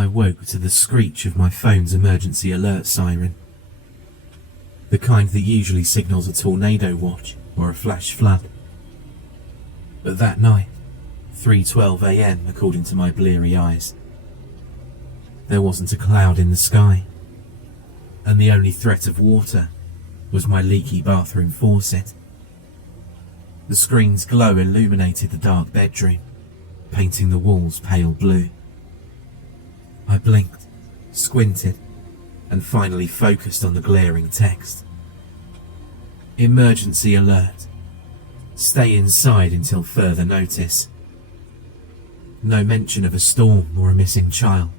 I woke to the screech of my phone's emergency alert siren. The kind that usually signals a tornado watch or a flash flood. But that night, 3:12 a.m. according to my bleary eyes, there wasn't a cloud in the sky, and the only threat of water was my leaky bathroom faucet. The screen's glow illuminated the dark bedroom, painting the walls pale blue. I blinked, squinted, and finally focused on the glaring text. Emergency alert. Stay inside until further notice. No mention of a storm or a missing child.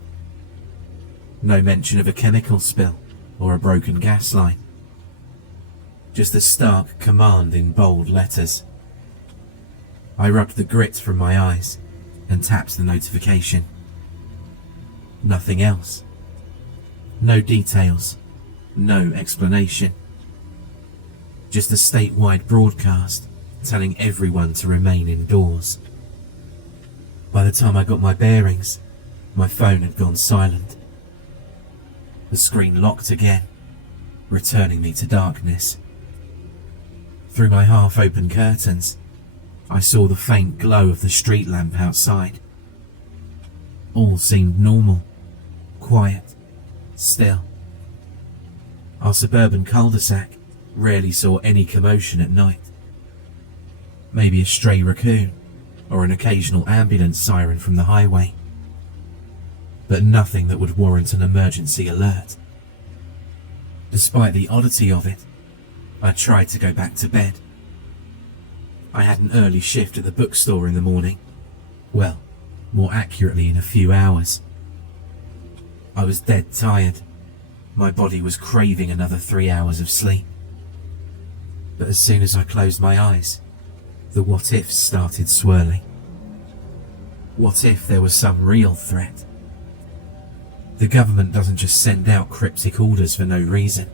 No mention of a chemical spill or a broken gas line. Just a stark command in bold letters. I rubbed the grit from my eyes and tapped the notification. Nothing else. No details. No explanation. Just a statewide broadcast telling everyone to remain indoors. By the time I got my bearings, my phone had gone silent. The screen locked again, returning me to darkness. Through my half-open curtains, I saw the faint glow of the street lamp outside. All seemed normal, quiet, still. Our suburban cul-de-sac rarely saw any commotion at night. Maybe a stray raccoon or an occasional ambulance siren from the highway, but nothing that would warrant an emergency alert. Despite the oddity of it, I tried to go back to bed. I had an early shift at the bookstore in the morning. Well, more accurately, in a few hours. I was dead tired. My body was craving another 3 hours of sleep. But as soon as I closed my eyes, the what-ifs started swirling. What if there was some real threat? The government doesn't just send out cryptic orders for no reason.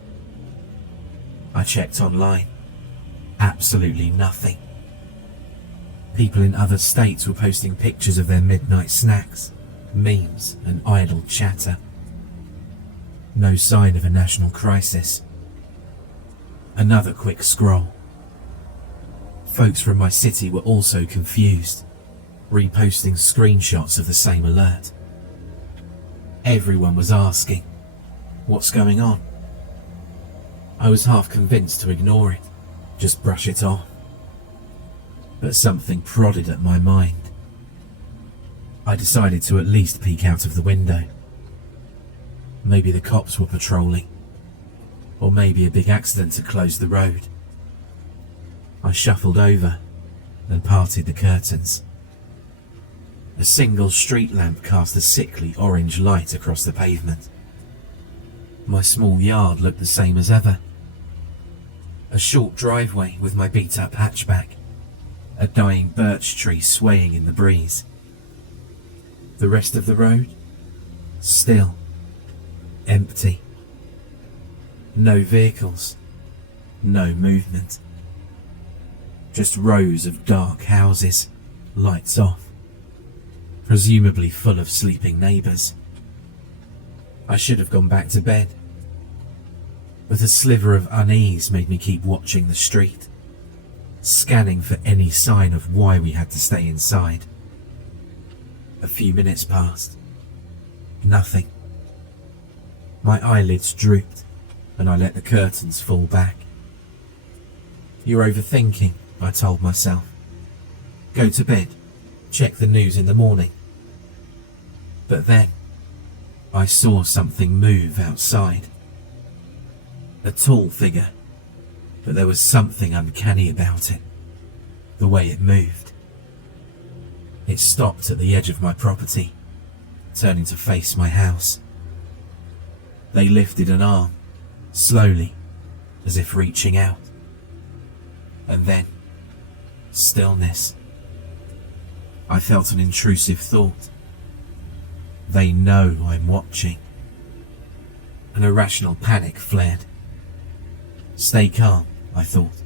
I checked online. Absolutely nothing. People in other states were posting pictures of their midnight snacks, memes, and idle chatter. No sign of a national crisis. Another quick scroll. Folks from my city were also confused, reposting screenshots of the same alert. Everyone was asking, what's going on? I was half convinced to ignore it, just brush it off. But something prodded at my mind. I decided to at least peek out of the window. Maybe the cops were patrolling, or maybe a big accident had closed the road. I shuffled over and parted the curtains. A single street lamp cast a sickly orange light across the pavement. My small yard looked the same as ever. A short driveway with my beat-up hatchback, a dying birch tree swaying in the breeze. The rest of the road? Still. Empty. No vehicles. No movement. Just rows of dark houses, lights off, presumably full of sleeping neighbours. I should have gone back to bed, but a sliver of unease made me keep watching the street, scanning for any sign of why we had to stay inside. A few minutes passed. Nothing. My eyelids drooped, and I let the curtains fall back. You're overthinking, I told myself. Go to bed, check the news in the morning. But then, I saw something move outside. A tall figure, but there was something uncanny about it, the way it moved. It stopped at the edge of my property, turning to face my house. They lifted an arm, slowly, as if reaching out. And then, stillness. I felt an intrusive thought. They know I'm watching. An irrational panic flared. Stay calm, I thought.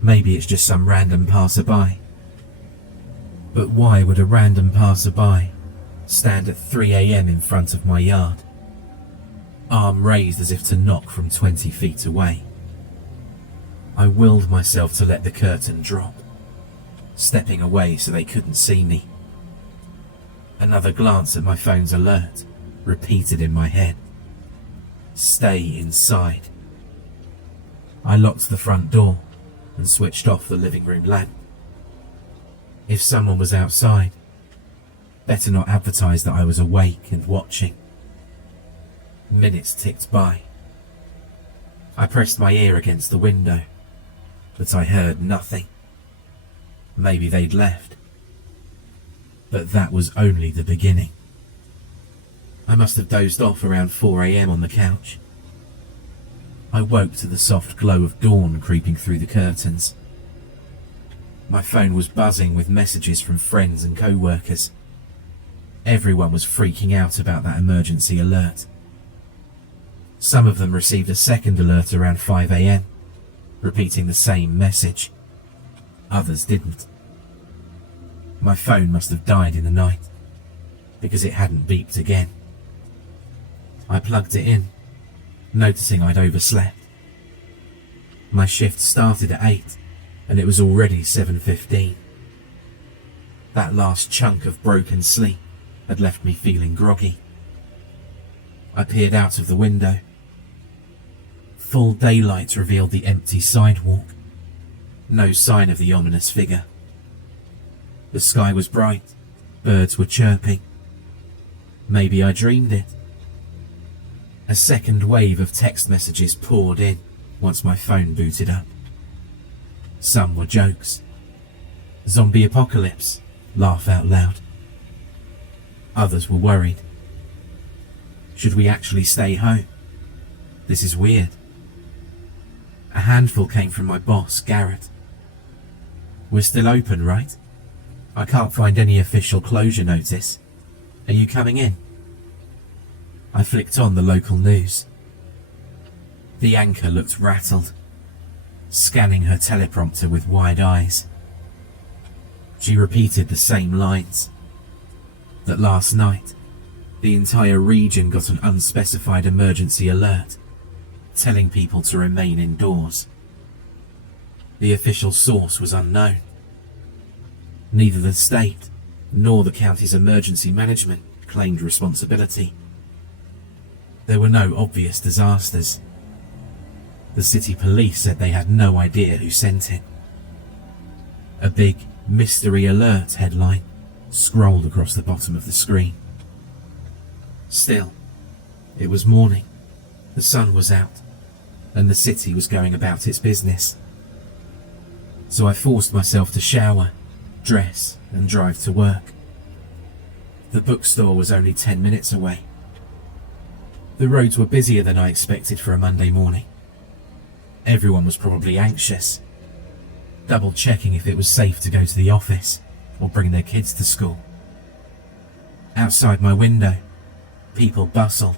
Maybe it's just some random passerby. But why would a random passerby stand at 3 a.m. in front of my yard, arm raised as if to knock from 20 feet away. I willed myself to let the curtain drop, stepping away so they couldn't see me. Another glance at my phone's alert, repeated in my head. Stay inside. I locked the front door and switched off the living room lamp. If someone was outside, better not advertise that I was awake and watching. Minutes ticked by. I pressed my ear against the window, but I heard nothing. Maybe they'd left. But that was only the beginning. I must have dozed off around 4 a.m. on the couch. I woke to the soft glow of dawn creeping through the curtains. My phone was buzzing with messages from friends and co-workers. Everyone was freaking out about that emergency alert. Some of them received a second alert around 5 a.m, repeating the same message. Others didn't. My phone must have died in the night, because it hadn't beeped again. I plugged it in, noticing I'd overslept. My shift started at 8, and it was already 7:15. That last chunk of broken sleep had left me feeling groggy. I peered out of the window. Full daylight revealed the empty sidewalk. No sign of the ominous figure. The sky was bright. Birds were chirping. Maybe I dreamed it. A second wave of text messages poured in once my phone booted up. Some were jokes. Zombie apocalypse, laugh out loud. Others were worried. Should we actually stay home? This is weird. A handful came from my boss, Garrett. We're still open, right? I can't find any official closure notice. Are you coming in? I flicked on the local news. The anchor looked rattled, scanning her teleprompter with wide eyes. She repeated the same lines. That last night, the entire region got an unspecified emergency alert, telling people to remain indoors. The official source was unknown. Neither the state nor the county's emergency management claimed responsibility. There were no obvious disasters. The city police said they had no idea who sent it. A big mystery alert headline scrolled across the bottom of the screen. Still, it was morning, the sun was out, and the city was going about its business. So I forced myself to shower, dress, and drive to work. The bookstore was only 10 minutes away. The roads were busier than I expected for a Monday morning. Everyone was probably anxious, double checking if it was safe to go to the office or bring their kids to school. Outside my window, people bustled,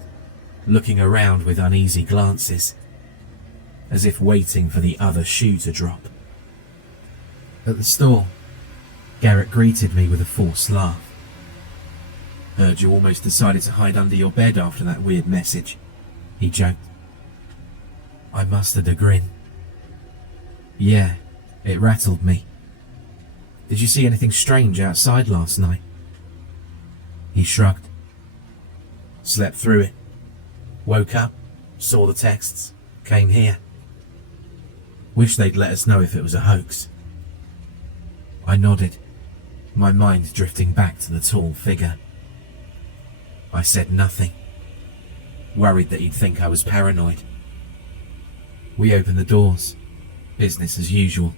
looking around with uneasy glances, as if waiting for the other shoe to drop. At the store, Garrett greeted me with a forced laugh. Heard you almost decided to hide under your bed after that weird message, he joked. I mustered a grin. Yeah, it rattled me. Did you see anything strange outside last night? He shrugged. Slept through it. Woke up, saw the texts, came here. Wish they'd let us know if it was a hoax. I nodded, my mind drifting back to the tall figure. I said nothing, worried that he'd think I was paranoid. We opened the doors, business as usual.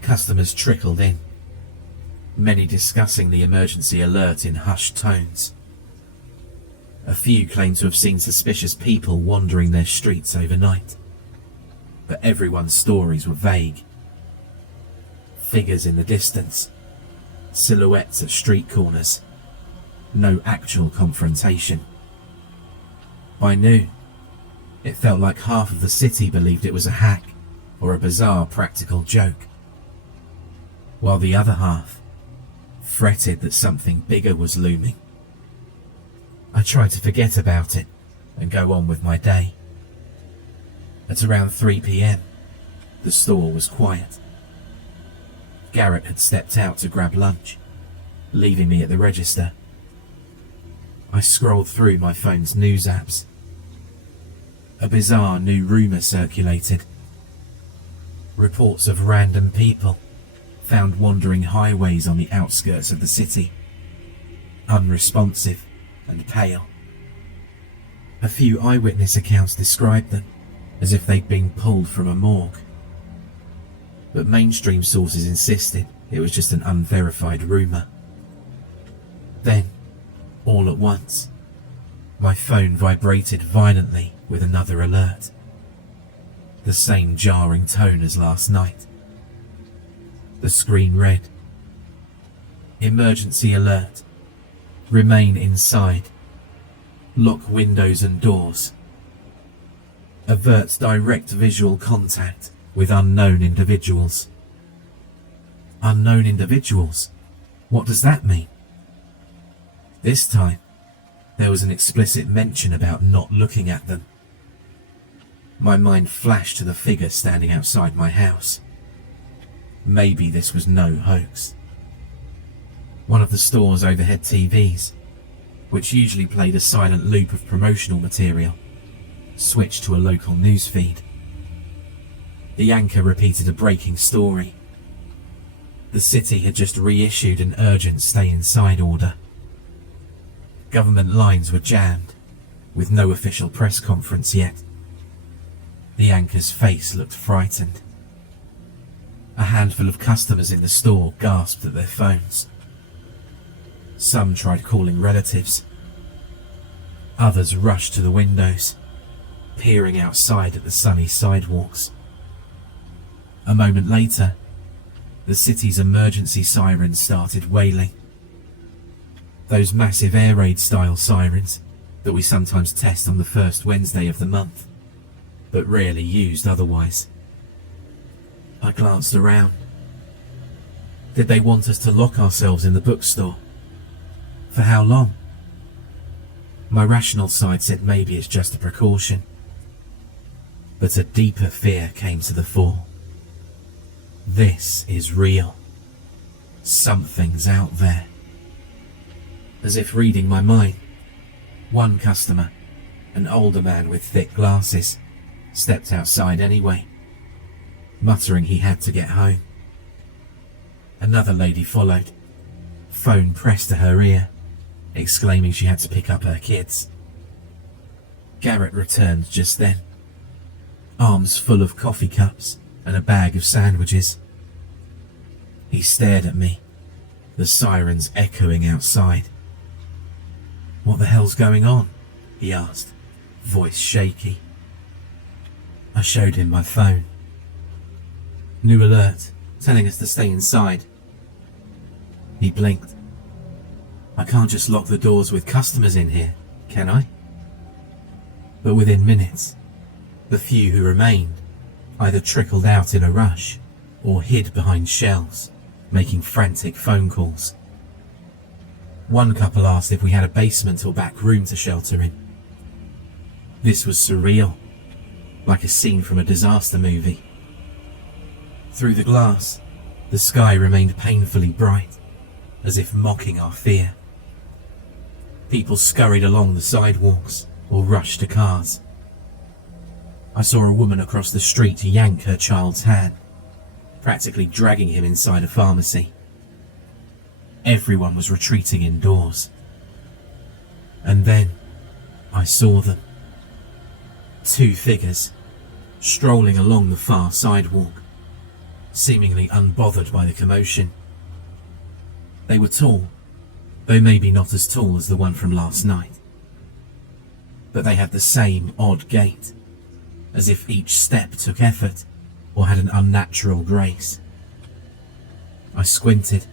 Customers trickled in, many discussing the emergency alert in hushed tones. A few claimed to have seen suspicious people wandering their streets overnight, but everyone's stories were vague. Figures in the distance, silhouettes at street corners, no actual confrontation. By noon, it felt like half of the city believed it was a hack or a bizarre practical joke, while the other half fretted that something bigger was looming. I tried to forget about it and go on with my day. At around 3 p.m, the store was quiet. Garrett had stepped out to grab lunch, leaving me at the register. I scrolled through my phone's news apps. A bizarre new rumour circulated. Reports of random people found wandering highways on the outskirts of the city, unresponsive and pale. A few eyewitness accounts described them as if they'd been pulled from a morgue. But mainstream sources insisted it was just an unverified rumour. Then, all at once, my phone vibrated violently with another alert. The same jarring tone as last night. The screen read, "Emergency alert. Remain inside. Lock windows and doors. Avert direct visual contact with unknown individuals." Unknown individuals? What does that mean? This time, there was an explicit mention about not looking at them. My mind flashed to the figure standing outside my house. Maybe this was no hoax. One of the store's overhead TVs, which usually played a silent loop of promotional material, switched to a local news feed. The anchor repeated a breaking story. The city had just reissued an urgent stay-inside order. Government lines were jammed, with no official press conference yet. The anchor's face looked frightened. A handful of customers in the store gasped at their phones. Some tried calling relatives. Others rushed to the windows, peering outside at the sunny sidewalks. A moment later, the city's emergency sirens started wailing. Those massive air raid style sirens that we sometimes test on the first Wednesday of the month, but rarely used otherwise. I glanced around. Did they want us to lock ourselves in the bookstore? For how long? My rational side said maybe it's just a precaution. But a deeper fear came to the fore. This is real. Something's out there. As if reading my mind, one customer, an older man with thick glasses, stepped outside anyway, muttering he had to get home. Another lady followed, phone pressed to her ear, exclaiming she had to pick up her kids. Garrett returned just then, arms full of coffee cups and a bag of sandwiches. He stared at me, the sirens echoing outside. "What the hell's going on?" he asked, voice shaky. I showed him my phone. "New alert, telling us to stay inside." He blinked. "I can't just lock the doors with customers in here, can I?" But within minutes, the few who remained either trickled out in a rush or hid behind shelves, making frantic phone calls. One couple asked if we had a basement or back room to shelter in. This was surreal, like a scene from a disaster movie. Through the glass, the sky remained painfully bright, as if mocking our fear. People scurried along the sidewalks or rushed to cars. I saw a woman across the street yank her child's hand, practically dragging him inside a pharmacy. Everyone was retreating indoors. And then I saw them. Two figures, strolling along the far sidewalk, seemingly unbothered by the commotion. They were tall, though maybe not as tall as the one from last night. But they had the same odd gait, as if each step took effort or had an unnatural grace. I squinted,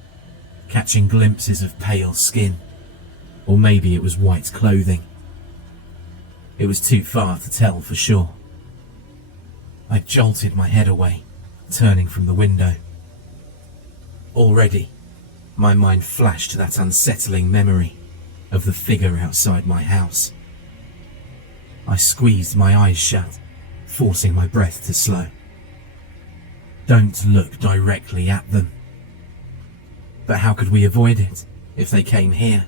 catching glimpses of pale skin, or maybe it was white clothing. It was too far to tell for sure. I jolted my head away, turning from the window. Already, My mind flashed to that unsettling memory of the figure outside my house. I squeezed my eyes shut, forcing my breath to slow. Don't look directly at them. But how could we avoid it if they came here?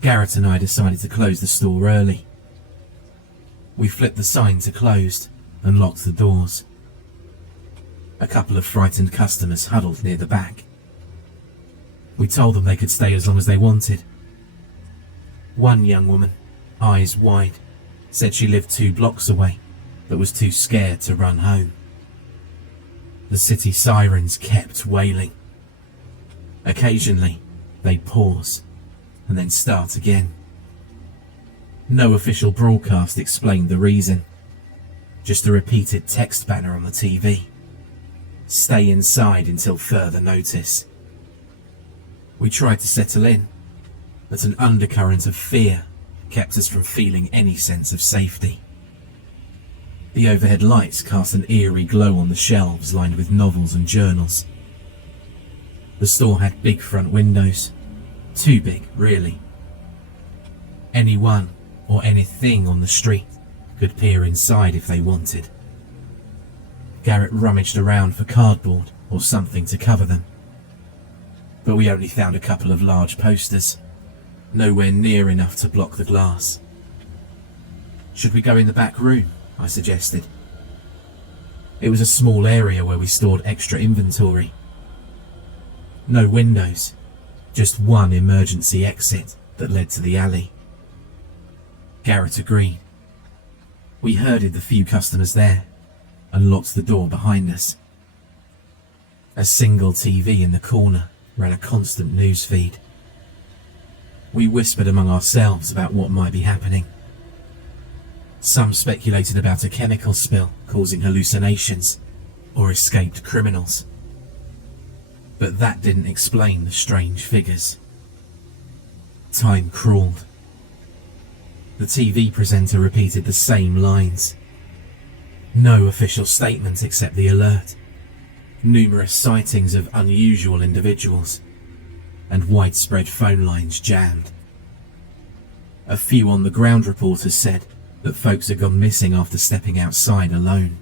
Garrett and I decided to close the store early. We flipped the sign to closed and locked the doors. A couple of frightened customers huddled near the back. We told them they could stay as long as they wanted. One young woman, eyes wide, said she lived 2 blocks away, but was too scared to run home. The city sirens kept wailing. Occasionally, they'd pause and then start again. No official broadcast explained the reason, just a repeated text banner on the TV. Stay inside until further notice. We tried to settle in, but an undercurrent of fear kept us from feeling any sense of safety. The overhead lights cast an eerie glow on the shelves lined with novels and journals. The store had big front windows, too big, really. Anyone or anything on the street could peer inside if they wanted. Garrett rummaged around for cardboard or something to cover them, but we only found a couple of large posters, nowhere near enough to block the glass. Should we go in the back room? I suggested. It was a small area where we stored extra inventory. No windows, just one emergency exit that led to the alley. Garrett agreed. We herded the few customers there and locked the door behind us. A single TV in the corner ran a constant news feed. We whispered among ourselves about what might be happening. Some speculated about a chemical spill causing hallucinations or escaped criminals. But that didn't explain the strange figures. Time crawled. The TV presenter repeated the same lines. No official statement except the alert. Numerous sightings of unusual individuals, and widespread phone lines jammed. A few on-the-ground reporters said that folks had gone missing after stepping outside alone,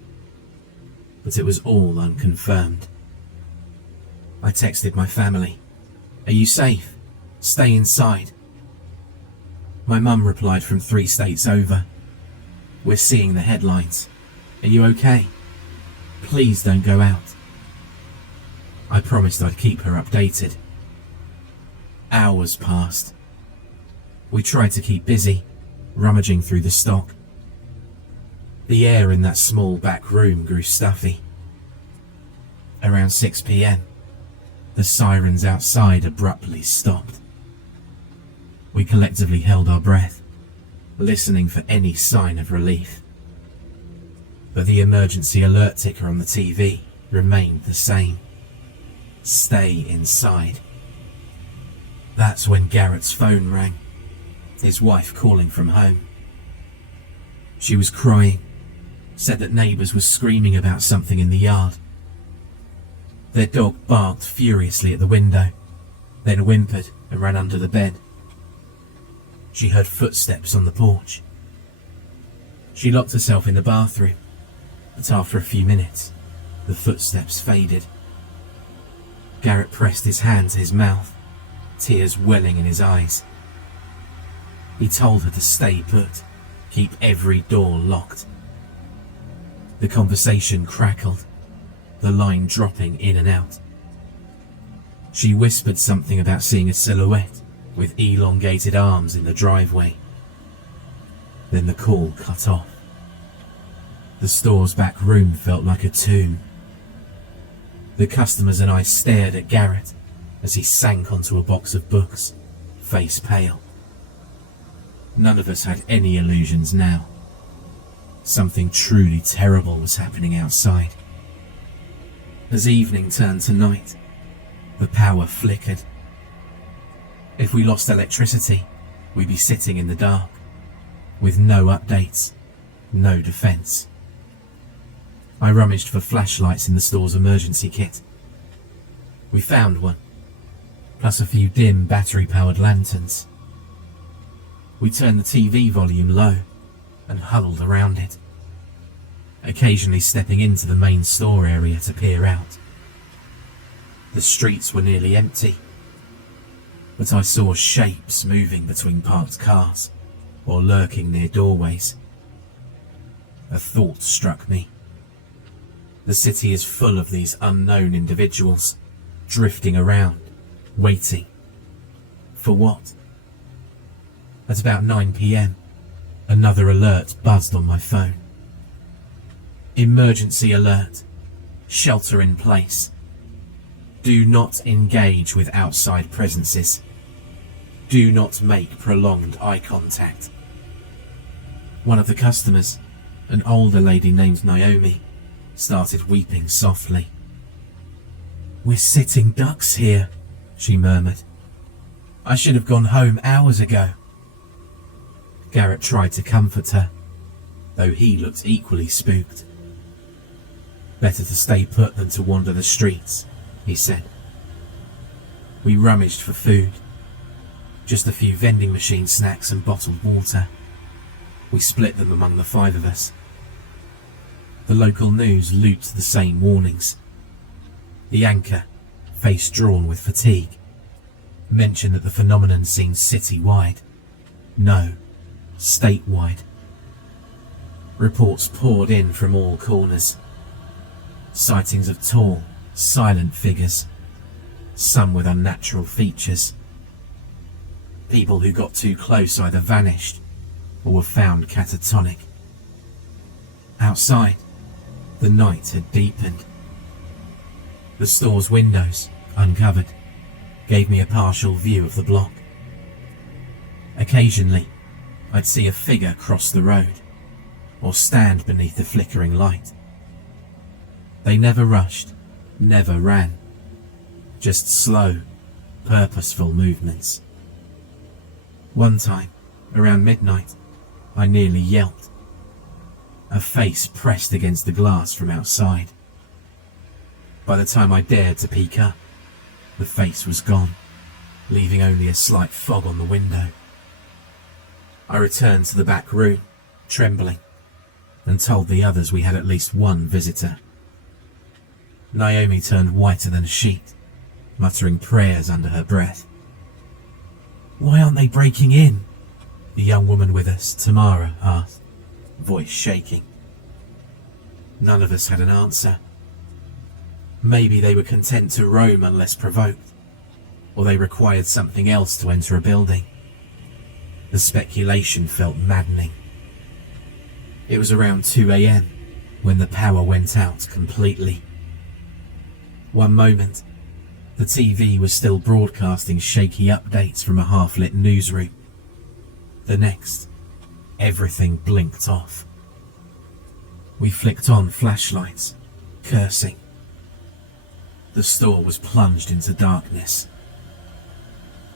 but it was all unconfirmed. I texted my family, "Are you safe? Stay inside." My mum replied from 3 states over, "We're seeing the headlines. Are you okay? Please don't go out." I promised I'd keep her updated. Hours passed. We tried to keep busy, rummaging through the stock. The air in that small back room grew stuffy. Around 6 p.m, the sirens outside abruptly stopped. We collectively held our breath, listening for any sign of relief. But the emergency alert ticker on the TV remained the same. Stay inside. That's when Garrett's phone rang, his wife calling from home. She was crying, said that neighbours were screaming about something in the yard. Their dog barked furiously at the window, then whimpered and ran under the bed. She heard footsteps on the porch. She locked herself in the bathroom, but after a few minutes, the footsteps faded. Garrett pressed his hand to his mouth, tears welling in his eyes. He told her to stay put, keep every door locked. The conversation crackled, the line dropping in and out. She whispered something about seeing a silhouette with elongated arms in the driveway. Then the call cut off. The store's back room felt like a tomb. The customers and I stared at Garrett as he sank onto a box of books, face pale. None of us had any illusions now. Something truly terrible was happening outside. As evening turned to night, the power flickered. If we lost electricity, we'd be sitting in the dark, with no updates, no defense. I rummaged for flashlights in the store's emergency kit. We found one, plus a few dim battery-powered lanterns. We turned the TV volume low and huddled around it, occasionally stepping into the main store area to peer out. The streets were nearly empty, but I saw shapes moving between parked cars or lurking near doorways. A thought struck me. The city is full of these unknown individuals, drifting around, waiting. For what? At about 9 p.m, another alert buzzed on my phone. Emergency alert. Shelter in place. Do not engage with outside presences. Do not make prolonged eye contact. One of the customers, an older lady named Naomi, started weeping softly. "We're sitting ducks here," she murmured. "I should have gone home hours ago." Garrett tried to comfort her, though he looked equally spooked. "Better to stay put than to wander the streets," he said. We rummaged for food. Just a few vending machine snacks and bottled water. We split them among the 5 of us. The local news looped the same warnings. The anchor, face drawn with fatigue, mentioned that the phenomenon seemed citywide. No, statewide. Reports poured in from all corners. Sightings of tall, silent figures, some with unnatural features. People who got too close either vanished or were found catatonic. Outside, the night had deepened. The store's windows, uncovered, gave me a partial view of the block. Occasionally, I'd see a figure cross the road or stand beneath the flickering light. They never rushed, never ran, just slow, purposeful movements. One time, around midnight, I nearly yelped. A face pressed against the glass from outside. By the time I dared to peek up, the face was gone, leaving only a slight fog on the window. I returned to the back room, trembling, and told the others we had at least one visitor. Naomi turned whiter than a sheet, muttering prayers under her breath. "Why aren't they breaking in?" the young woman with us, Tamara, asked, voice shaking. None of us had an answer. Maybe they were content to roam unless provoked, or they required something else to enter a building. The speculation felt maddening. It was around 2 a.m. when the power went out completely. One moment, the TV was still broadcasting shaky updates from a half-lit newsroom. The next, everything blinked off. We flicked on flashlights, cursing. The store was plunged into darkness.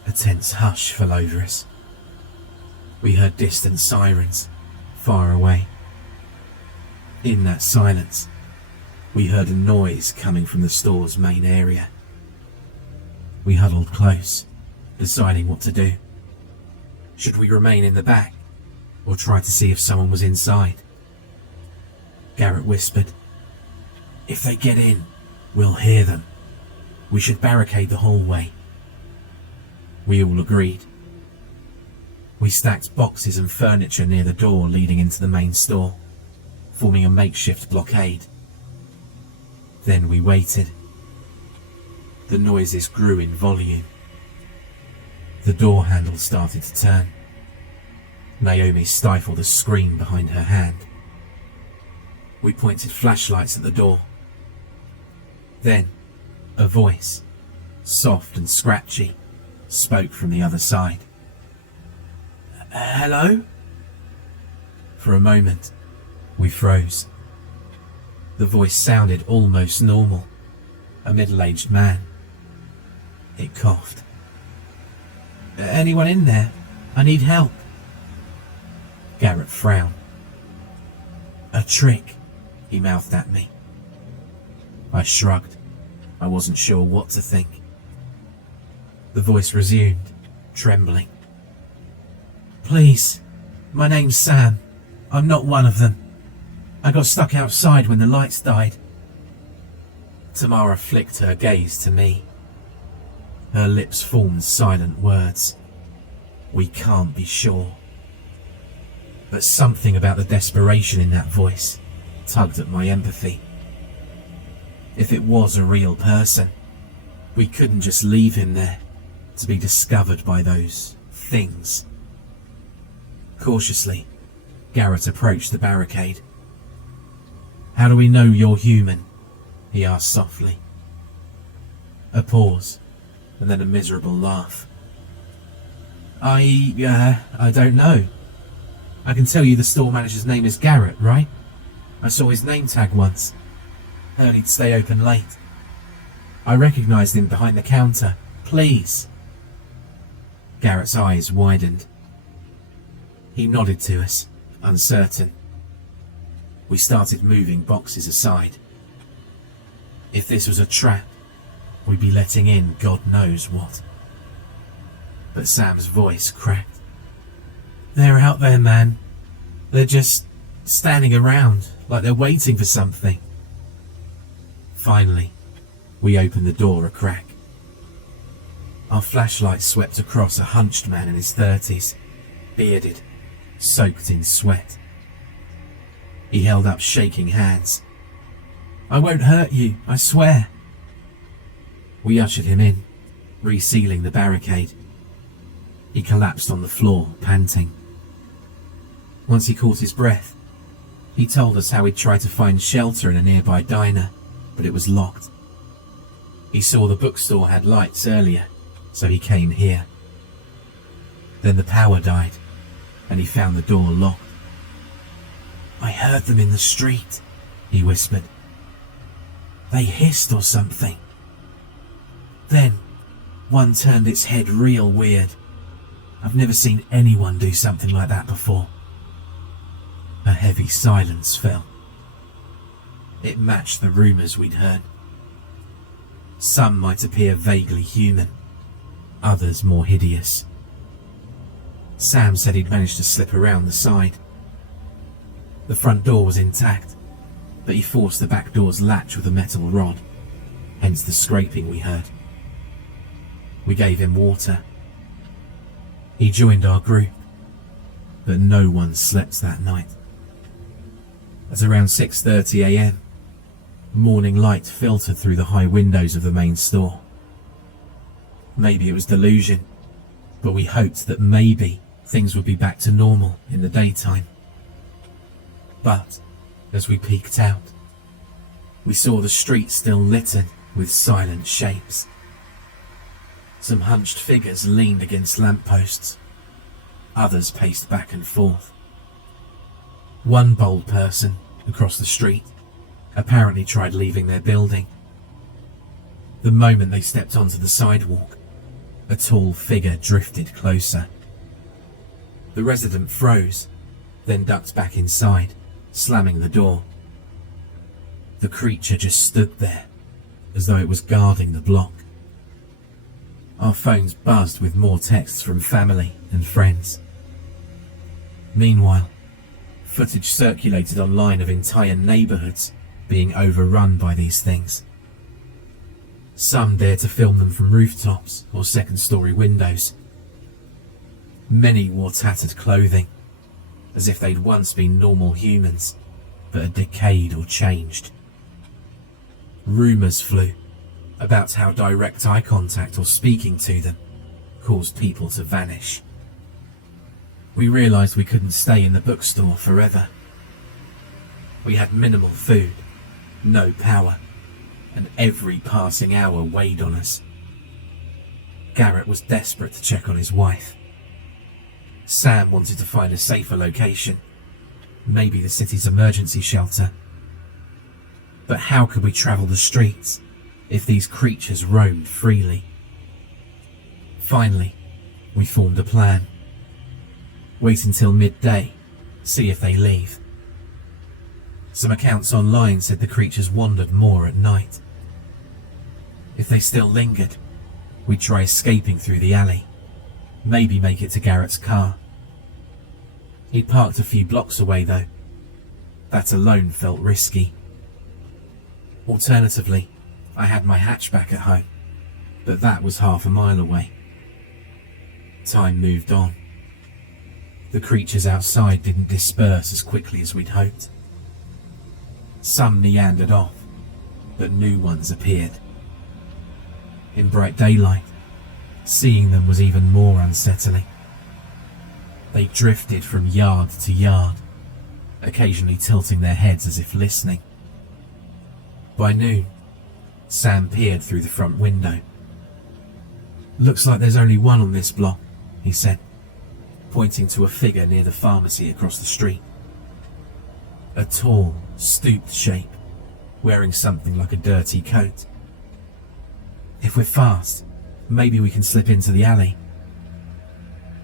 A tense hush fell over us. We heard distant sirens, far away. In that silence, we heard a noise coming from the store's main area. We huddled close, deciding what to do. Should we remain in the back, or try to see if someone was inside? Garrett whispered, "If they get in, we'll hear them. We should barricade the hallway." We all agreed. We stacked boxes and furniture near the door leading into the main store, forming a makeshift blockade. Then we waited. The noises grew in volume. The door handle started to turn. Naomi stifled a scream behind her hand. We pointed flashlights at the door. Then, a voice, soft and scratchy, spoke from the other side. "Hello?" For a moment, we froze. The voice sounded almost normal, a middle-aged man. It coughed. "Anyone in there? I need help." Garrett frowned. "A trick," he mouthed at me. I shrugged. I wasn't sure what to think. The voice resumed, trembling. Please, my name's Sam. I'm not one of them. I got stuck outside when the lights died. Tamara flicked her gaze to me. Her lips formed silent words. We can't be sure. But something about the desperation in that voice tugged at my empathy. If it was a real person, we couldn't just leave him there to be discovered by those things. Cautiously, Garrett approached the barricade. How do we know you're human? He asked softly. A pause, and then a miserable laugh. I don't know. I can tell you the store manager's name is Garrett, right? I saw his name tag once. Heard he'd stay open late. I recognized him behind the counter. Please. Garrett's eyes widened. He nodded to us, uncertain. We started moving boxes aside. If this was a trap, we'd be letting in God knows what. But Sam's voice cracked. They're out there, man. They're just standing around like they're waiting for something. Finally, we opened the door a crack. Our flashlight swept across a hunched man in his 30s, bearded, soaked in sweat. He held up shaking hands. I won't hurt you, I swear. We ushered him in, resealing the barricade. He collapsed on the floor, panting. Once he caught his breath, he told us how he'd tried to find shelter in a nearby diner, but it was locked. He saw the bookstore had lights earlier, so he came here. Then the power died, and he found the door locked. I heard them in the street, he whispered. They hissed or something. Then, one turned its head real weird. I've never seen anyone do something like that before. A heavy silence fell. It matched the rumours we'd heard. Some might appear vaguely human, others more hideous. Sam said he'd managed to slip around the side. The front door was intact, but he forced the back door's latch with a metal rod, hence the scraping we heard. We gave him water. He joined our group, but no one slept that night. At around 6:30 a.m, morning light filtered through the high windows of the main store. Maybe it was delusion, but we hoped that maybe things would be back to normal in the daytime. But as we peeked out, we saw the street still littered with silent shapes. Some hunched figures leaned against lampposts. Others paced back and forth. One bold person across the street apparently tried leaving their building. The moment they stepped onto the sidewalk, a tall figure drifted closer. The resident froze, then ducked back inside, slamming the door. The creature just stood there, as though it was guarding the block. Our phones buzzed with more texts from family and friends. Meanwhile, footage circulated online of entire neighbourhoods being overrun by these things. Some dared to film them from rooftops or second-story windows. Many wore tattered clothing, as if they'd once been normal humans, but had decayed or changed. Rumours flew about how direct eye contact or speaking to them caused people to vanish. We realised we couldn't stay in the bookstore forever. We had minimal food, no power, and every passing hour weighed on us. Garrett was desperate to check on his wife. Sam wanted to find a safer location, maybe the city's emergency shelter. But how could we travel the streets if these creatures roamed freely? Finally, we formed a plan. Wait until midday, see if they leave. Some accounts online said the creatures wandered more at night. If they still lingered, We'd try escaping through the alley, maybe make it to Garrett's car. He'd parked a few blocks away though. That alone felt risky. Alternatively, I had my hatchback at home, but that was half a mile away. Time moved on. The creatures outside didn't disperse as quickly as we'd hoped. Some meandered off, but new ones appeared. In bright daylight, seeing them was even more unsettling. They drifted from yard to yard, occasionally tilting their heads as if listening. By noon, Sam peered through the front window. "Looks like there's only one on this block," he said, pointing to a figure near the pharmacy across the street. A tall, stooped shape, wearing something like a dirty coat. "If we're fast, maybe we can slip into the alley."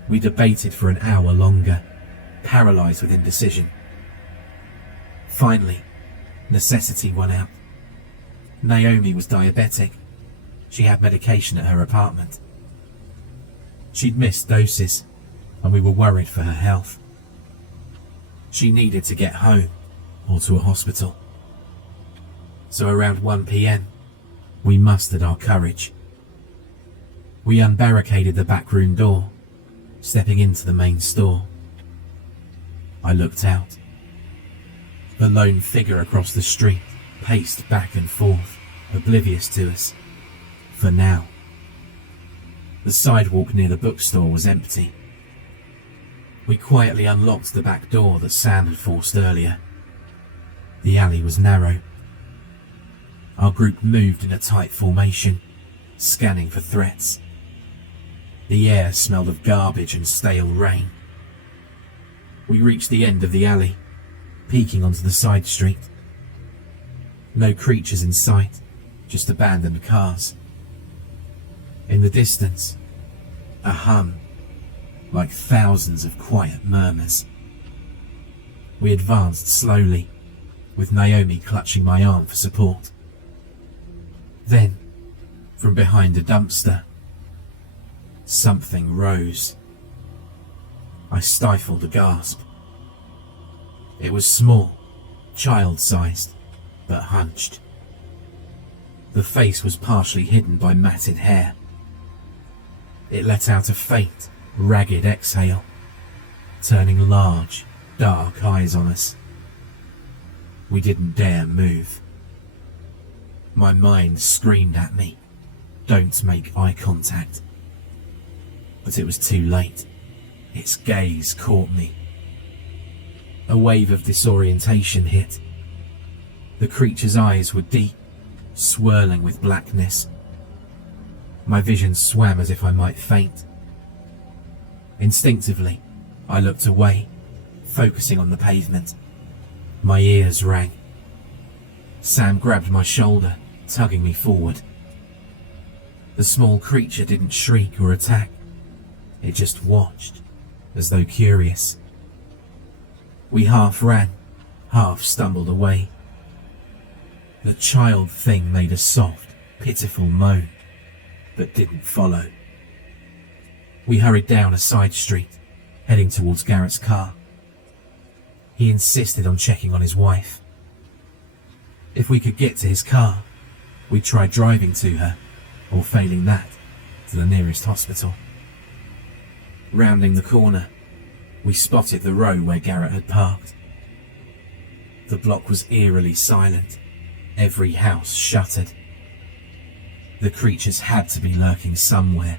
We debated for an hour longer, paralyzed with indecision. Finally, necessity won out. Naomi was diabetic. She had medication at her apartment. She'd missed doses, and we were worried for her health. She needed to get home or to a hospital. So around 1 p.m, we mustered our courage. We unbarricaded the back room door, stepping into the main store. I looked out. The lone figure across the street paced back and forth, oblivious to us. For now. The sidewalk near the bookstore was empty. We quietly unlocked the back door that Sam had forced earlier. The alley was narrow. Our group moved in a tight formation, scanning for threats. The air smelled of garbage and stale rain. We reached the end of the alley, peeking onto the side street. No creatures in sight, just abandoned cars. In the distance, a hum, like thousands of quiet murmurs. We advanced slowly, with Naomi clutching my arm for support. Then, from behind a dumpster, something rose. I stifled a gasp. It was small, child-sized, but hunched. The face was partially hidden by matted hair. It let out a faint, ragged exhale, turning large, dark eyes on us. We didn't dare move. My mind screamed at me, "Don't make eye contact." But it was too late. Its gaze caught me. A wave of disorientation hit. The creature's eyes were deep, swirling with blackness. My vision swam as if I might faint. Instinctively, I looked away, focusing on the pavement. My ears rang. Sam grabbed my shoulder, tugging me forward. The small creature didn't shriek or attack. It just watched, as though curious. We half ran, half stumbled away. The child thing made a soft, pitiful moan, but didn't follow. We hurried down a side street, heading towards Garrett's car. He insisted on checking on his wife. If we could get to his car, we'd try driving to her, or failing that, to the nearest hospital. Rounding the corner, we spotted the row where Garrett had parked. The block was eerily silent, every house shuttered. The creatures had to be lurking somewhere.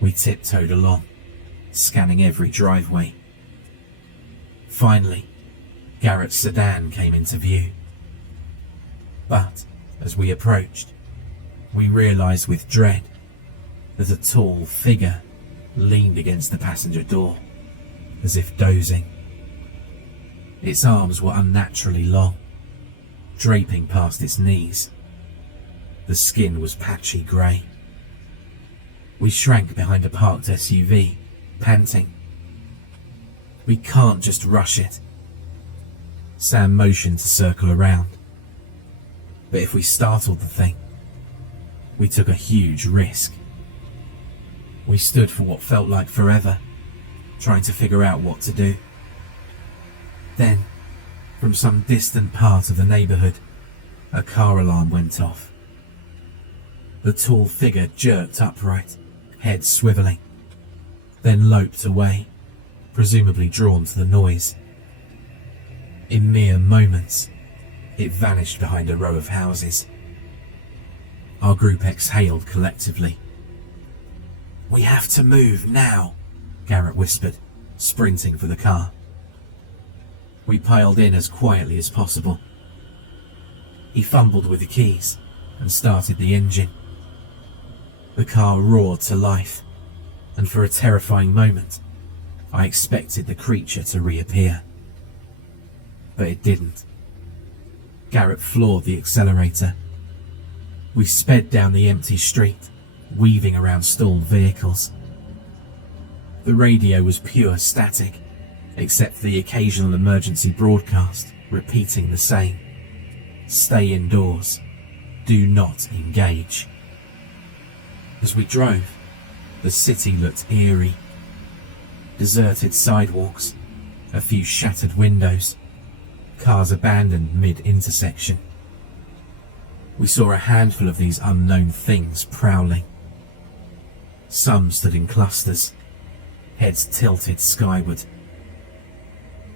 We tiptoed along, scanning every driveway. Finally, Garrett's sedan came into view. But as we approached, we realized with dread that a tall figure leaned against the passenger door, as if dozing. Its arms were unnaturally long, draping past its knees. The skin was patchy grey. We shrank behind a parked SUV, panting. We can't just rush it. Sam motioned to circle around. But if we startled the thing, We took a huge risk. We stood for what felt like forever, trying to figure out what to do. Then, from some distant part of the neighbourhood, a car alarm went off. The tall figure jerked upright, head swivelling, then loped away, presumably drawn to the noise. In mere moments, it vanished behind a row of houses. Our group exhaled collectively. "We have to move now," Garrett whispered, sprinting for the car. We piled in as quietly as possible. He fumbled with the keys and started the engine. The car roared to life, and for a terrifying moment, I expected the creature to reappear. But it didn't. Garrett floored the accelerator. We sped down the empty street, weaving around stalled vehicles. The radio was pure static, except for the occasional emergency broadcast repeating the same: "Stay indoors. Do not engage." As we drove, the city looked eerie. Deserted sidewalks, a few shattered windows, cars abandoned mid-intersection. We saw a handful of these unknown things prowling. Some stood in clusters, heads tilted skyward.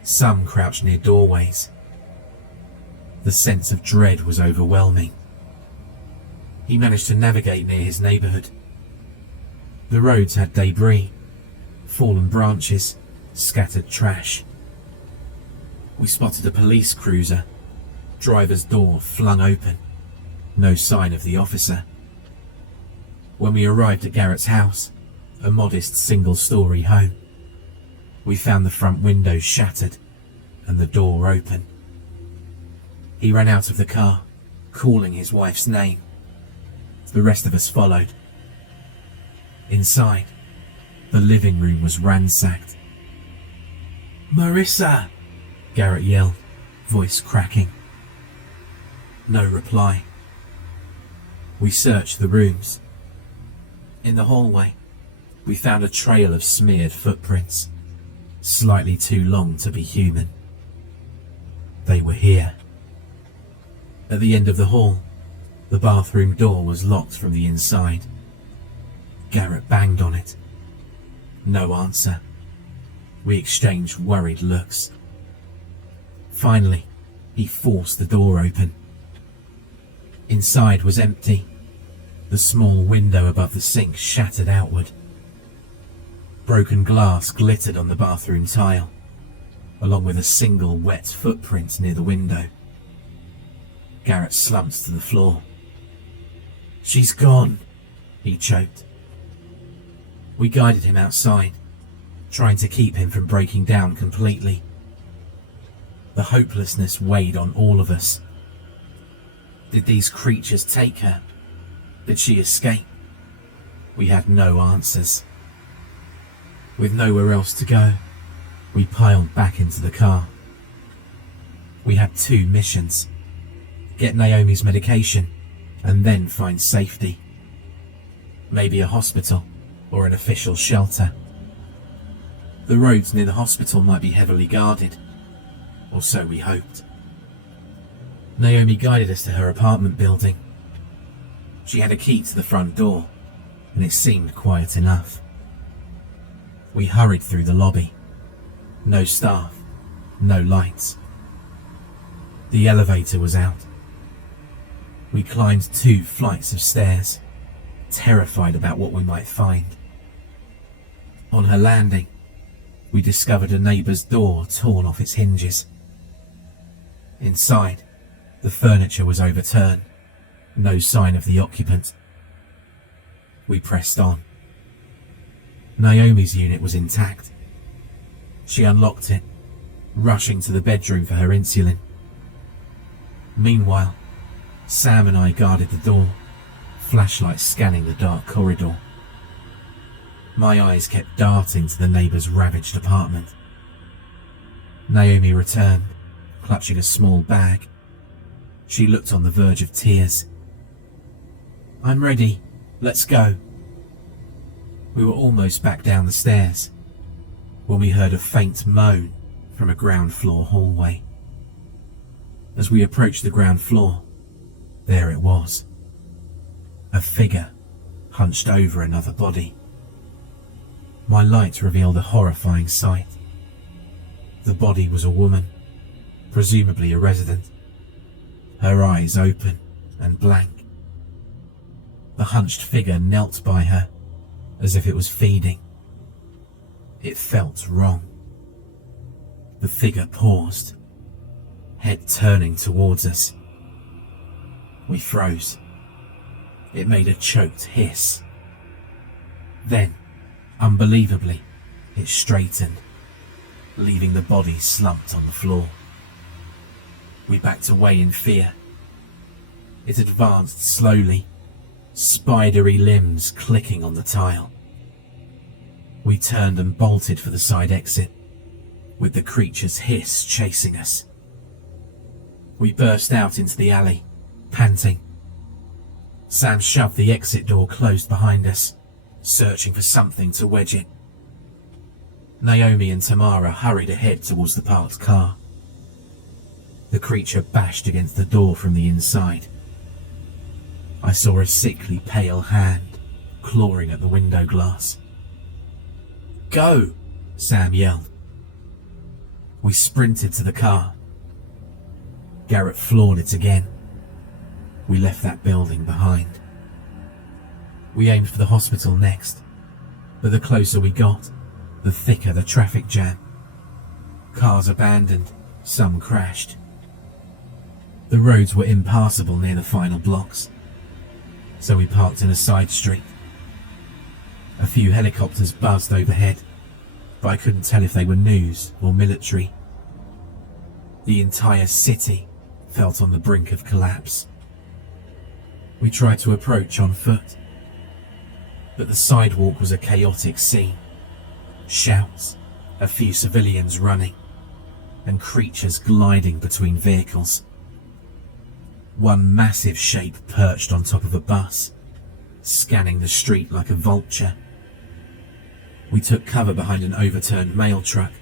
Some crouched near doorways. The sense of dread was overwhelming. He managed to navigate near his neighbourhood. The roads had debris, fallen branches, scattered trash. We spotted a police cruiser, driver's door flung open, no sign of the officer. When we arrived at Garrett's house, a modest single-storey home, we found the front window shattered and the door open. He ran out of the car, calling his wife's name. The rest of us followed. Inside, the living room was ransacked. "Marissa!" Garrett yelled, voice cracking. No reply. We searched the rooms. In the hallway, we found a trail of smeared footprints, slightly too long to be human. They were here. At the end of the hall, the bathroom door was locked from the inside. Garrett banged on it. No answer. We exchanged worried looks. Finally, he forced the door open. Inside was empty. The small window above the sink shattered outward. Broken glass glittered on the bathroom tile, along with a single wet footprint near the window. Garrett slumped to the floor. "She's gone," he choked. We guided him outside, trying to keep him from breaking down completely. The hopelessness weighed on all of us. Did these creatures take her? Did she escape? We had no answers. With nowhere else to go, we piled back into the car. We had two missions: get Naomi's medication and then find safety. Maybe a hospital or an official shelter. The roads near the hospital might be heavily guarded, or so we hoped. Naomi guided us to her apartment building. She had a key to the front door, and it seemed quiet enough. We hurried through the lobby. No staff, no lights. The elevator was out. We climbed 2 flights of stairs, terrified about what we might find. On her landing, we discovered a neighbour's door torn off its hinges. Inside, the furniture was overturned, no sign of the occupant. We pressed on. Naomi's unit was intact. She unlocked it, rushing to the bedroom for her insulin. Meanwhile, Sam and I guarded the door, flashlights scanning the dark corridor. My eyes kept darting to the neighbour's ravaged apartment. Naomi returned, clutching a small bag. She looked on the verge of tears. I'm ready. Let's go. We were almost back down the stairs when we heard a faint moan from a ground floor hallway. As we approached the ground floor, there it was. A figure hunched over another body. My light revealed a horrifying sight. The body was a woman, presumably a resident, her eyes open and blank. The hunched figure knelt by her as if it was feeding. It felt wrong. The figure paused, head turning towards us. We froze. It made a choked hiss. Then, unbelievably, it straightened, leaving the body slumped on the floor. We backed away in fear. It advanced slowly, spidery limbs clicking on the tile. We turned and bolted for the side exit, with the creature's hiss chasing us. We burst out into the alley, panting. Sam shoved the exit door closed behind us, searching for something to wedge it. Naomi and Tamara hurried ahead towards the parked car. The creature bashed against the door from the inside. I saw a sickly pale hand clawing at the window glass. "Go!" Sam yelled. We sprinted to the car. Garrett floored it again. We left that building behind. We aimed for the hospital next, but the closer we got, the thicker the traffic jam. Cars abandoned, some crashed. The roads were impassable near the final blocks, so we parked in a side street. A few helicopters buzzed overhead, but I couldn't tell if they were news or military. The entire city felt on the brink of collapse. We tried to approach on foot, but the sidewalk was a chaotic scene. Shouts, a few civilians running, and creatures gliding between vehicles. One massive shape perched on top of a bus, scanning the street like a vulture. We took cover behind an overturned mail truck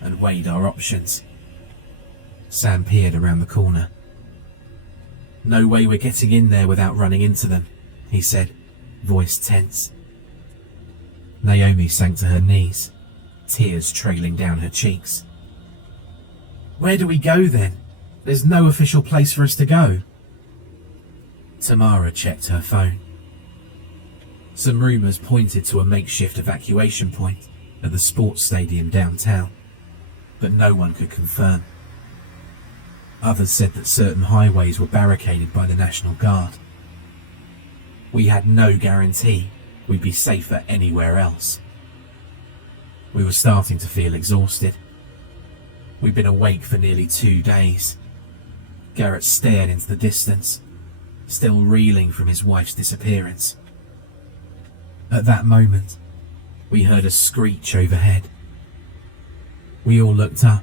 and weighed our options. Sam peered around the corner. "No way we're getting in there without running into them," he said, voice tense. Naomi sank to her knees, tears trailing down her cheeks. "Where do we go then? There's no official place for us to go." Tamara checked her phone. Some rumours pointed to a makeshift evacuation point at the sports stadium downtown, but no one could confirm. Others said that certain highways were barricaded by the National Guard. We had no guarantee we'd be safer anywhere else. We were starting to feel exhausted. We'd been awake for nearly 2 days. Garrett stared into the distance, still reeling from his wife's disappearance. At that moment, we heard a screech overhead. We all looked up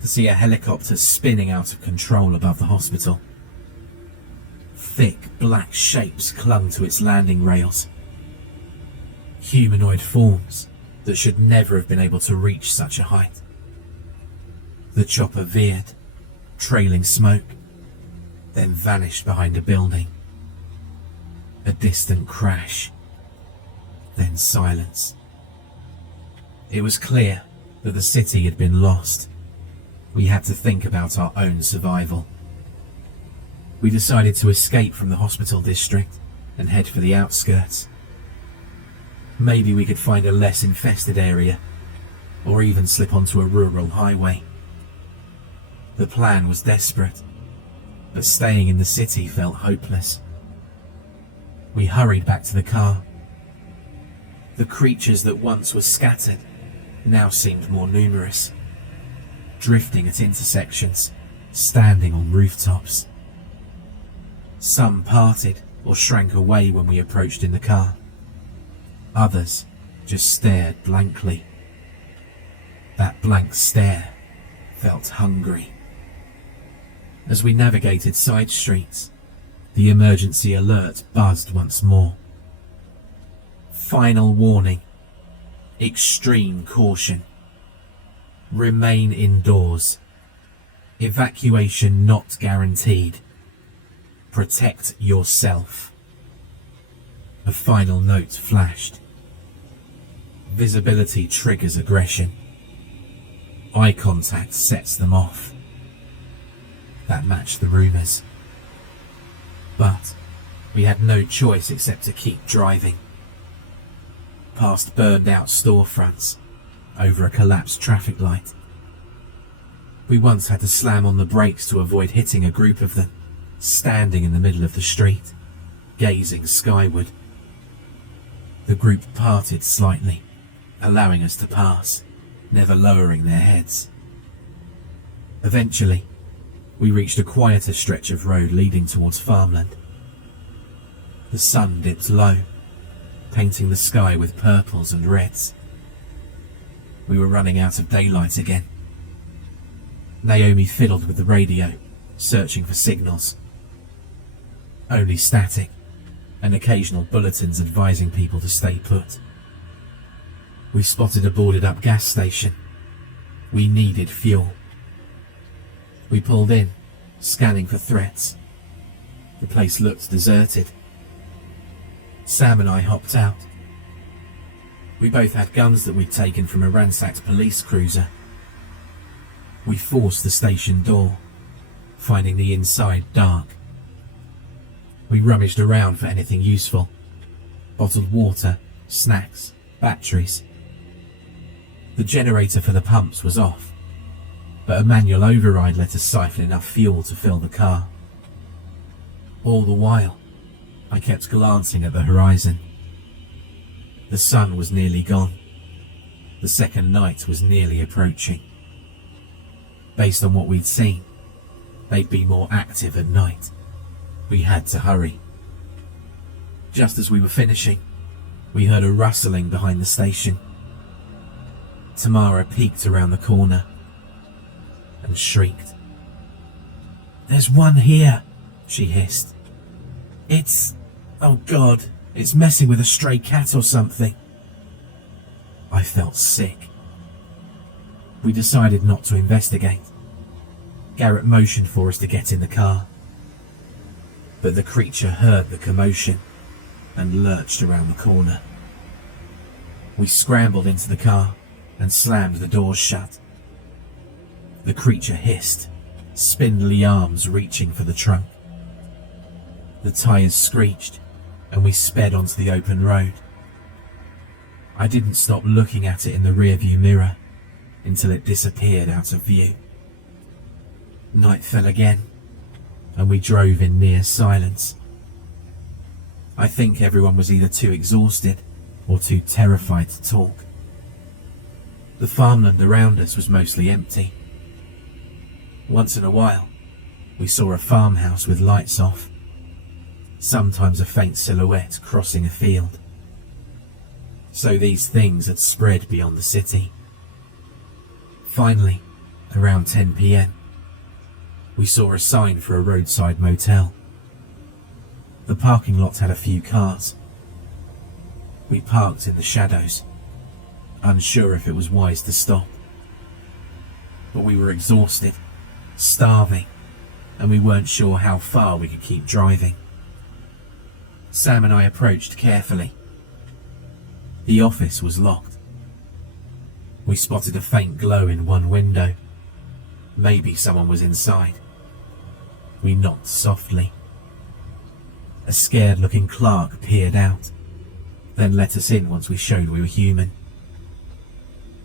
to see a helicopter spinning out of control above the hospital. Thick black shapes clung to its landing rails. Humanoid forms that should never have been able to reach such a height. The chopper veered, trailing smoke, then vanished behind a building. A distant crash, then silence. It was clear that the city had been lost. We had to think about our own survival. We decided to escape from the hospital district and head for the outskirts. Maybe we could find a less infested area, or even slip onto a rural highway. The plan was desperate, but staying in the city felt hopeless. We hurried back to the car. The creatures that once were scattered now seemed more numerous, drifting at intersections, standing on rooftops. Some parted or shrank away when we approached in the car. Others just stared blankly. That blank stare felt hungry. As we navigated side streets, the The emergency alert buzzed once more. Final warning. Extreme caution. Remain indoors. Evacuation not guaranteed. Protect yourself. A final note flashed. Visibility triggers aggression. Eye contact sets them off. That matched the rumours. But we had no choice except to keep driving. Past burned out storefronts, over a collapsed traffic light. We once had to slam on the brakes to avoid hitting a group of them, standing in the middle of the street, gazing skyward. The group parted slightly, allowing us to pass, never lowering their heads. Eventually, we reached a quieter stretch of road leading towards farmland. The sun dipped low, painting the sky with purples and reds. We were running out of daylight again. Naomi fiddled with the radio, searching for signals. Only static, and occasional bulletins advising people to stay put. We spotted a boarded up gas station. We needed fuel. We pulled in, scanning for threats. The place looked deserted. Sam and I hopped out. We both had guns that we'd taken from a ransacked police cruiser. We forced the station door, finding the inside dark. We rummaged around for anything useful. Bottled water, snacks, batteries. The generator for the pumps was off, but a manual override let us siphon enough fuel to fill the car. All the while, I kept glancing at the horizon. The sun was nearly gone. The second night was nearly approaching. Based on what we'd seen, they'd be more active at night. We had to hurry. Just as we were finishing, we heard a rustling behind the station. Tamara peeked around the corner and shrieked. "There's one here," she hissed. Oh God, it's messing with a stray cat or something." I felt sick. We decided not to investigate. Garrett motioned for us to get in the car. But the creature heard the commotion and lurched around the corner. We scrambled into the car and slammed the doors shut. The creature hissed, spindly arms reaching for the trunk. The tyres screeched and we sped onto the open road. I didn't stop looking at it in the rearview mirror until it disappeared out of view. Night fell again, and we drove in near silence. I think everyone was either too exhausted or too terrified to talk. The farmland around us was mostly empty. Once in a while, we saw a farmhouse with lights off, sometimes a faint silhouette crossing a field. So these things had spread beyond the city. Finally, around 10 p.m, we saw a sign for a roadside motel. The parking lot had a few cars. We parked in the shadows, unsure if it was wise to stop. But we were exhausted, starving, and we weren't sure how far we could keep driving. Sam and I approached carefully. The office was locked. We spotted a faint glow in one window. Maybe someone was inside. We knocked softly. A scared-looking clerk peered out, then let us in once we showed we were human.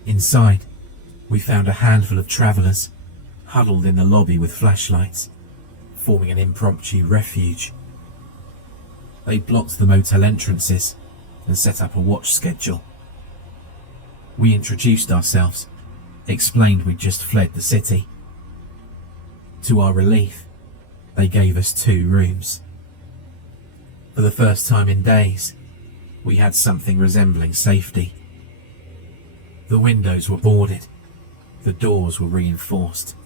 Inside, we found a handful of travellers, huddled in the lobby with flashlights, forming an impromptu refuge. They blocked the motel entrances and set up a watch schedule. We introduced ourselves, explained we'd just fled the city. To our relief, they gave us 2 rooms. For the first time in days, we had something resembling safety. The windows were boarded, the doors were reinforced.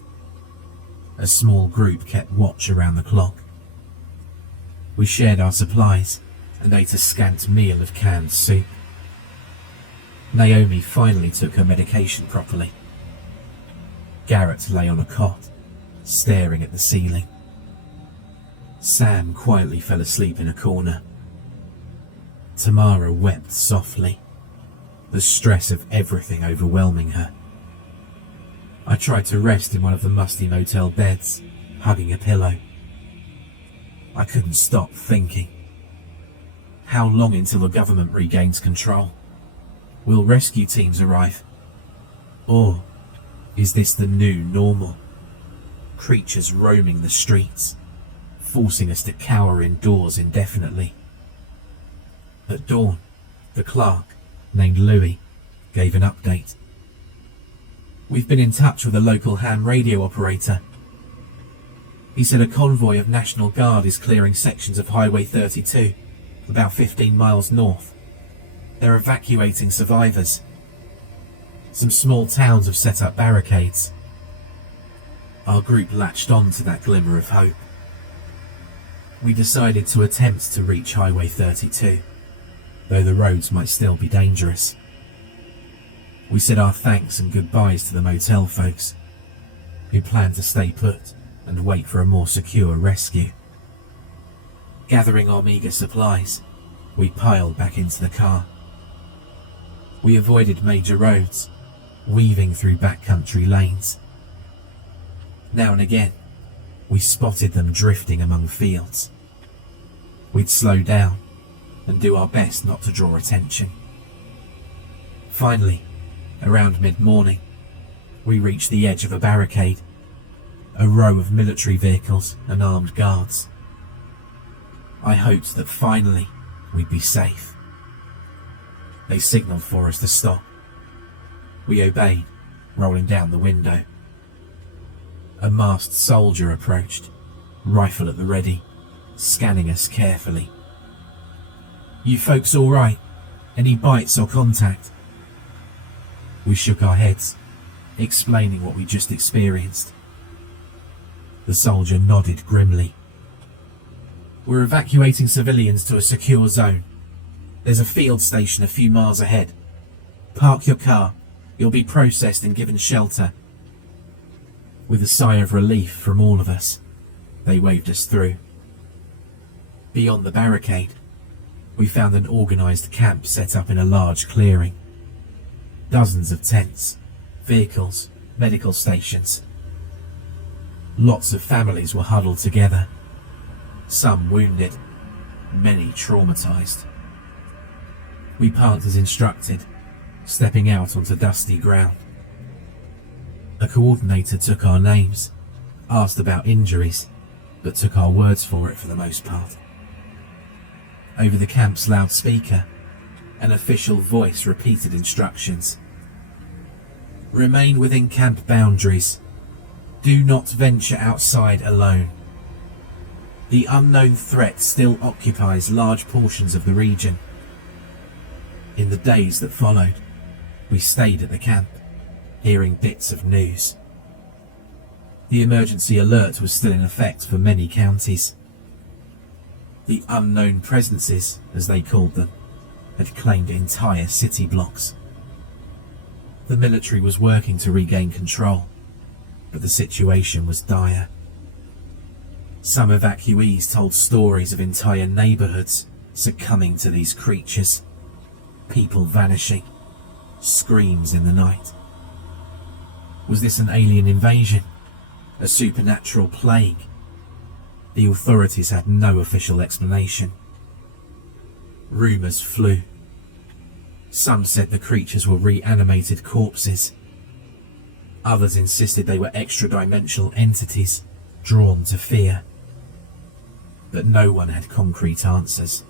A small group kept watch around the clock. We shared our supplies and ate a scant meal of canned soup. Naomi finally took her medication properly. Garrett lay on a cot, staring at the ceiling. Sam quietly fell asleep in a corner. Tamara wept softly, the stress of everything overwhelming her. I tried to rest in one of the musty motel beds, hugging a pillow. I couldn't stop thinking. How long until the government regains control? Will rescue teams arrive? Or is this the new normal? Creatures roaming the streets, forcing us to cower indoors indefinitely. At dawn, the clerk, named Louis, gave an update. We've been in touch with a local ham radio operator. He said a convoy of National Guard is clearing sections of Highway 32, about 15 miles north. They're evacuating survivors. Some small towns have set up barricades. Our group latched on to that glimmer of hope. We decided to attempt to reach Highway 32, though the roads might still be dangerous. We said our thanks and goodbyes to the motel folks, who planned to stay put and wait for a more secure rescue. Gathering our meagre supplies, we piled back into the car. We avoided major roads, weaving through backcountry lanes. Now and again, we spotted them drifting among fields. We'd slow down and do our best not to draw attention. Finally, around mid-morning, we reached the edge of a barricade, a row of military vehicles and armed guards. I hoped that finally we'd be safe. They signalled for us to stop. We obeyed, rolling down the window. A masked soldier approached, rifle at the ready, scanning us carefully. "You folks all right? Any bites or contact?" We shook our heads, explaining what we just experienced. The soldier nodded grimly. "We're evacuating civilians to a secure zone. There's a field station a few miles ahead. Park your car. You'll be processed and given shelter." With a sigh of relief from all of us, they waved us through. Beyond the barricade, we found an organised camp set up in a large clearing. Dozens of tents, vehicles, medical stations. Lots of families were huddled together, some wounded, many traumatised. We parked as instructed, stepping out onto dusty ground. A coordinator took our names, asked about injuries, but took our words for it for the most part. Over the camp's loudspeaker, an official voice repeated instructions. "Remain within camp boundaries. Do not venture outside alone. The unknown threat still occupies large portions of the region." In the days that followed, we stayed at the camp, hearing bits of news. The emergency alert was still in effect for many counties. The unknown presences, as they called them, had claimed entire city blocks. The military was working to regain control, but the situation was dire. Some evacuees told stories of entire neighbourhoods succumbing to these creatures, people vanishing, screams in the night. Was this an alien invasion? A supernatural plague? The authorities had no official explanation. Rumours flew. Some said the creatures were reanimated corpses. Others insisted they were extra-dimensional entities drawn to fear. But no one had concrete answers.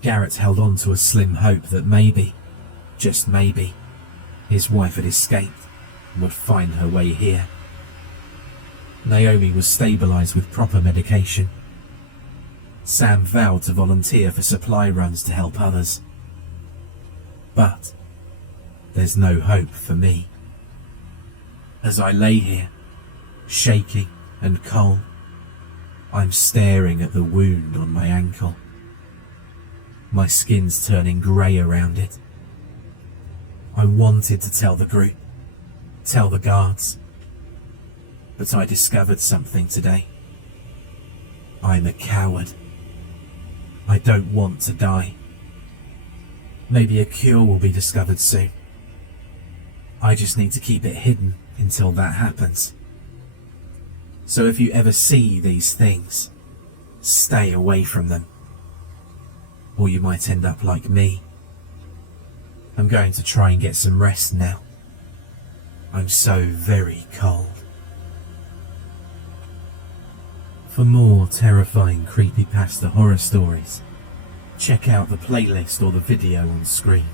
Garrett held on to a slim hope that maybe, just maybe, his wife had escaped and would find her way here. Naomi was stabilised with proper medication. Sam vowed to volunteer for supply runs to help others. But there's no hope for me. As I lay here, shaking and cold, I'm staring at the wound on my ankle. My skin's turning grey around it. I wanted to tell the group, tell the guards, but I discovered something today. I'm a coward. I don't want to die. Maybe a cure will be discovered soon. I just need to keep it hidden until that happens. So if you ever see these things, stay away from them. Or you might end up like me. I'm going to try and get some rest now. I'm so very cold. For more terrifying creepypasta horror stories, check out the playlist or the video on screen.